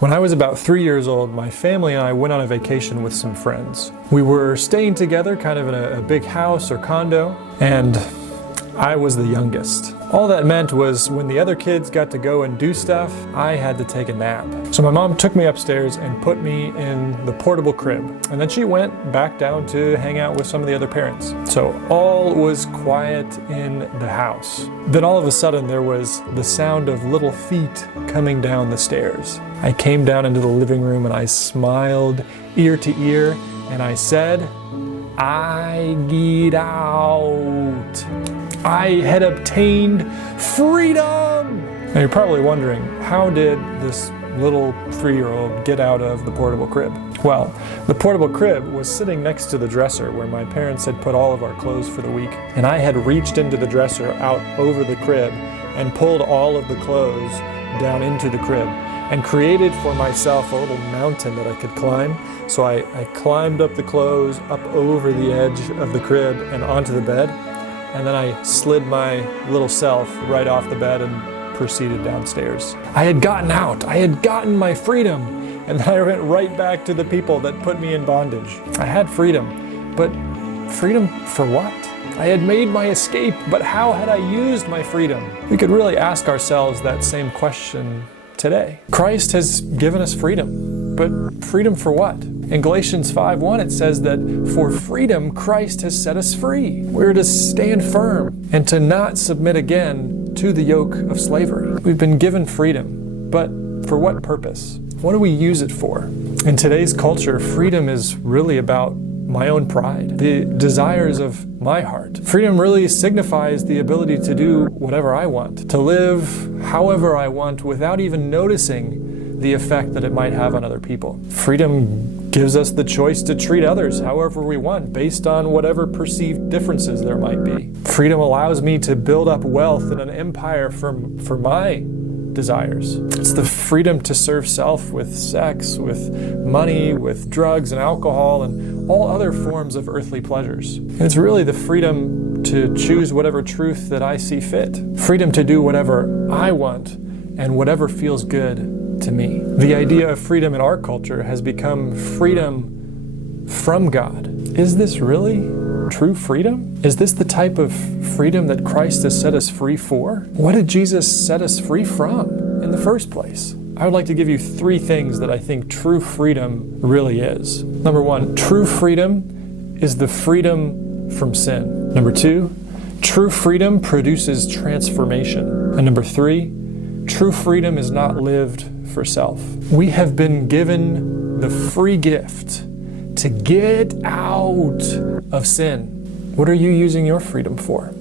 When I was about 3 years old, my family and I went on a vacation with some friends. We were staying together kind of in a big house or condo, and I was the youngest. All that meant was when the other kids got to go and do stuff, I had to take a nap. So my mom took me upstairs and put me in the portable crib. And then she went back down to hang out with some of the other parents. So all was quiet in the house. Then all of a sudden there was the sound of little feet coming down the stairs. I came down into the living room and I smiled ear to ear and I said, "I get out." I had obtained freedom! Now you're probably wondering, how did this little 3-year-old get out of the portable crib? Well, the portable crib was sitting next to the dresser where my parents had put all of our clothes for the week. And I had reached into the dresser out over the crib and pulled all of the clothes down into the crib and created for myself a little mountain that I could climb. So I climbed up the clothes, up over the edge of the crib and onto the bed. And then I slid my little self right off the bed and proceeded downstairs. I had gotten out. I had gotten my freedom. And then I went right back to the people that put me in bondage. I had freedom, but freedom for what? I had made my escape, but how had I used my freedom? We could really ask ourselves that same question today. Christ has given us freedom, but freedom for what? In Galatians 5:1 it says that for freedom Christ has set us free. We're to stand firm and to not submit again to the yoke of slavery. We've been given freedom, but for what purpose? What do we use it for? In today's culture, freedom is really about my own pride, the desires of my heart. Freedom really signifies the ability to do whatever I want, to live however I want without even noticing the effect that it might have on other people. Freedom gives us the choice to treat others however we want, based on whatever perceived differences there might be. Freedom allows me to build up wealth and an empire for my desires. It's the freedom to serve self with sex, with money, with drugs and alcohol, and all other forms of earthly pleasures. And it's really the freedom to choose whatever truth that I see fit. Freedom to do whatever I want and whatever feels good to me. The idea of freedom in our culture has become freedom from God. Is this really true freedom? Is this the type of freedom that Christ has set us free for? What did Jesus set us free from in the first place? I would like to give you 3 things that I think true freedom really is. Number 1, true freedom is the freedom from sin. Number 2, true freedom produces transformation. And number 3, true freedom is not lived for self. We have been given the free gift to get out of sin. What are you using your freedom for?